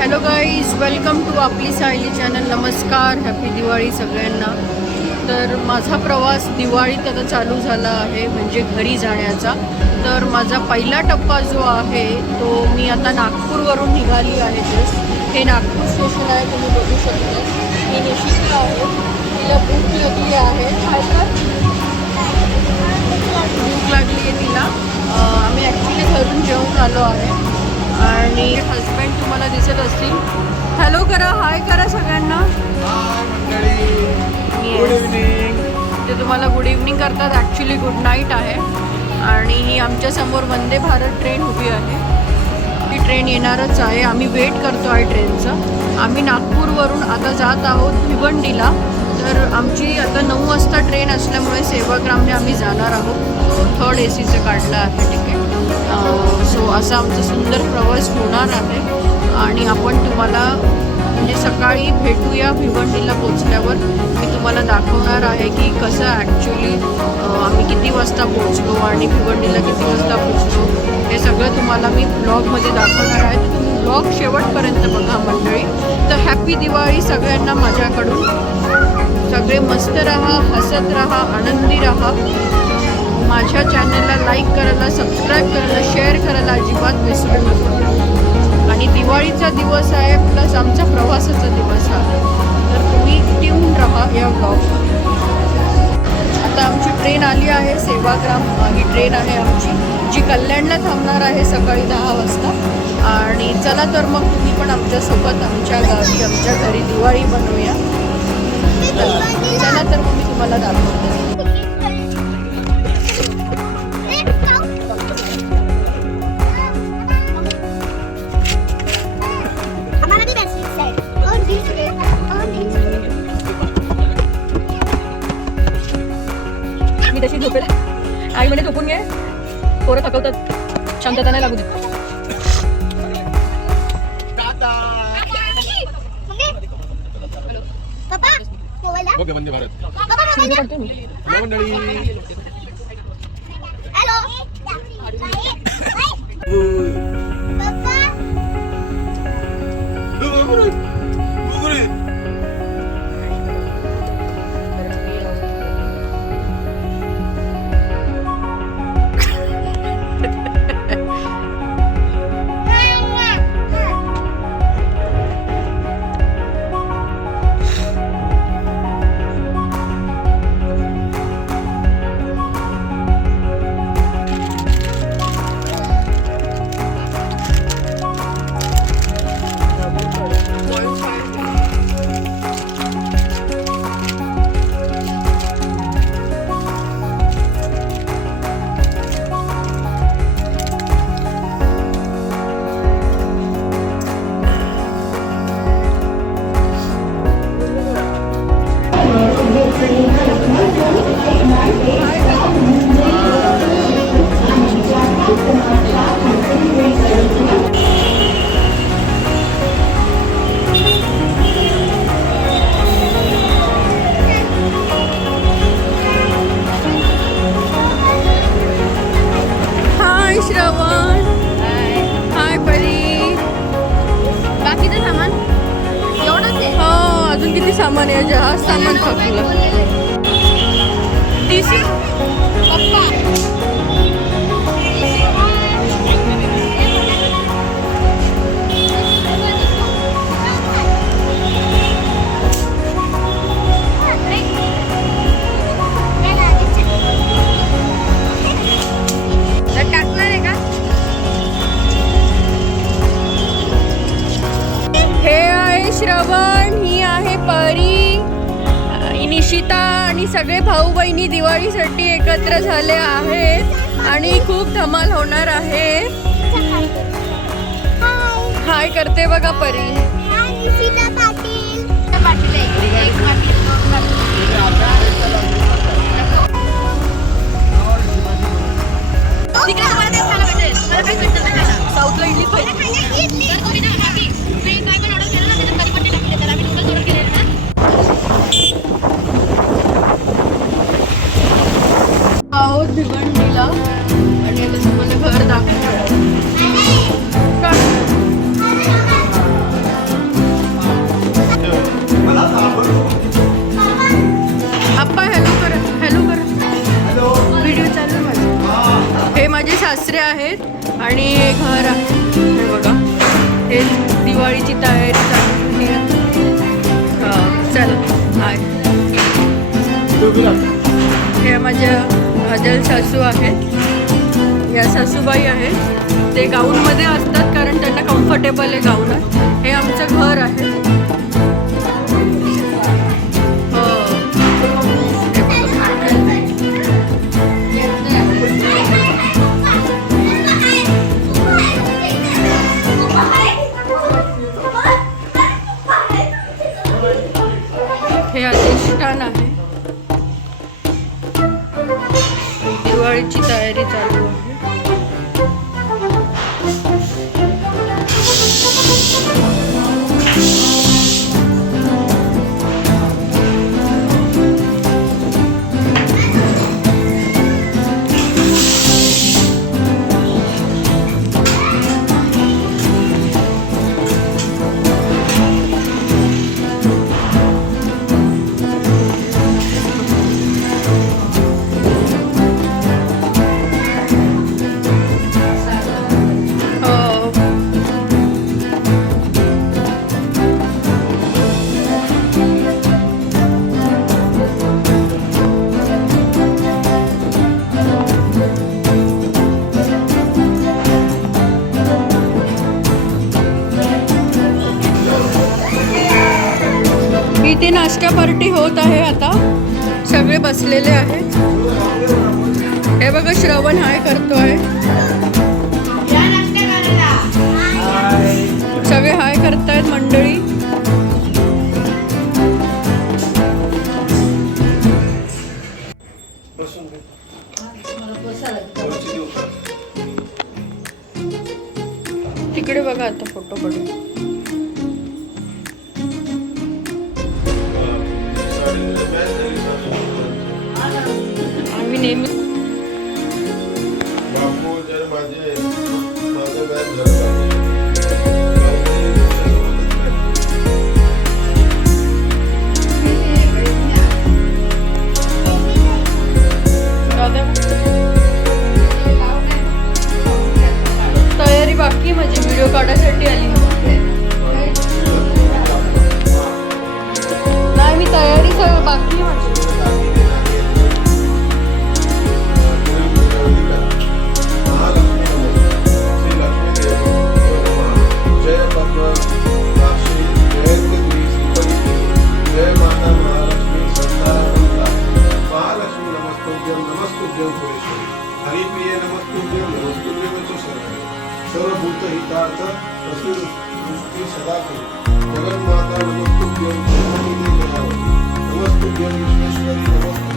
Hello guys, welcome to आपली Sayali channel. नमस्कार, happy Diwali सगळ्यांना. तर माझा प्रवास दिवाळीत आता चालू झाला आहे, म्हणजे घरी जाण्याचा. तर माझा पहिला टप्पा जो आहे तो मी आता नागपूरवरून निघाली आहे. हे नागपूर स्टेशन आहे, तुम्ही बघू शकता. ही निशिता आहे, तिला भूक लागली आहे. भूक लागली आहे तिला. आम्ही ॲक्च्युली घरून जेवून आलो आहे आणि हजबंड तुम्हाला दिसत असतील. हॅलो करा, हाय करा सगळ्यांना. Good evening. ते तुम्हाला गुड इव्हनिंग करतात, ॲक्च्युली गुड नाईट आहे. आणि ही आमच्यासमोर वंदे भारत ट्रेन उभी आहे. ती ट्रेन येणारच आहे, आम्ही वेट करतो आहे ट्रेनचं. आम्ही नागपूरवरून आता जात आहोत भिवंडीला. तर आमची आता 9 वाजता ट्रेन असल्यामुळे सेवाग्रामने आम्ही जाणार आहोत. 3rd AC काढलं आहे तिकीट. सो असा आमचा सुंदर प्रवास होणार आहे आणि आपण तुम्हाला म्हणजे सकाळी भेटूया. भिवंडीला पोचल्यावर मी तुम्हाला दाखवणार आहे की कसं ॲक्च्युली आम्ही किती वाजता पोचलो आणि भिवंडीला किती वाजता पोचलो, हे सगळं तुम्हाला मी ब्लॉगमध्ये दाखवणार आहे. तर तुम्ही ब्लॉग शेवटपर्यंत बघा मंडळी. तर हॅपी दिवाळी सगळ्यांना माझ्याकडून. सगळे मस्त राहा, हसत राहा, आनंदी राहा. माझ्या चॅनलला लाईक करायला, सबस्क्राईब करायला, शेअर करायला अजिबात विसरू नका. आणि दिवाळीचा दिवस आहे प्लस आमच्या प्रवासाचा दिवस आहे, तर तुम्ही ट्यून राहा या ब्लॉगमध्ये. आता आमची ट्रेन आली आहे सेवाग्राम. ही ट्रेन आहे आमची, जी कल्याणला थांबणार आहे सकाळी 10 वाजता. आणि चला तर मग तुम्ही पण आमच्यासोबत आमच्या गावी, आमच्या घरी दिवाळी बनवूया. चला तर मग मी तुम्हाला दाखवते. मी तशी झोपेल. आई म्हणे झोपून घे, पोरं थकवतात, शांतता नाही लागू दे. ओके, वंदे भारत. श्रवण, हाय परी. बाकीचं सामान एवढंच आहे. हो, अजून किती सामान आहे? जहाज सामान थकलं. टीसी पप्पा श्रवण, ही आहे परी, निशिता आणि सगळे भाऊ बहिणी दिवाळीसाठी एकत्र झाले आहेत आणि खूप धमाल होणार आहे. हाय करते बघा परी. साऊथला इडली पाहिजे. आहोत भिवंडीला आणि आता तुम्हाला घर दाखवतो. हे माझ्या आजल सासू आहेत, या सासूबाई आहेत. ते गाऊनमध्ये असतात कारण त्यांना कम्फर्टेबल आहे गाऊनात. हे आमचं घर आहे. हो. हे अधिष्ठान आहे. दिवाळीची तयारी चालू आहे. इथे नाश्ता पार्टी होत आहे. आता सगळे बसलेले आहेत. हे बघा श्रवण हाय करतोय. सगळे हाय करतायत मंडळी. तिकडे बघा आता फोटो काढून. आम्ही नेहमी तयारी बाकी माझी व्हिडिओ काढायसाठी आली. नाही मी तयारी सगळं बाकी माझी. हरिप्रिय नमस्तुभ्यं नमस्तुभ्यं च शरणे सर्वभूतहितार्थ सृष्टि सदा करो जगन्माता नमस्तुभ्यं नमस्तुभ्यं विश्वेश्वरी नमस्तुभ्यं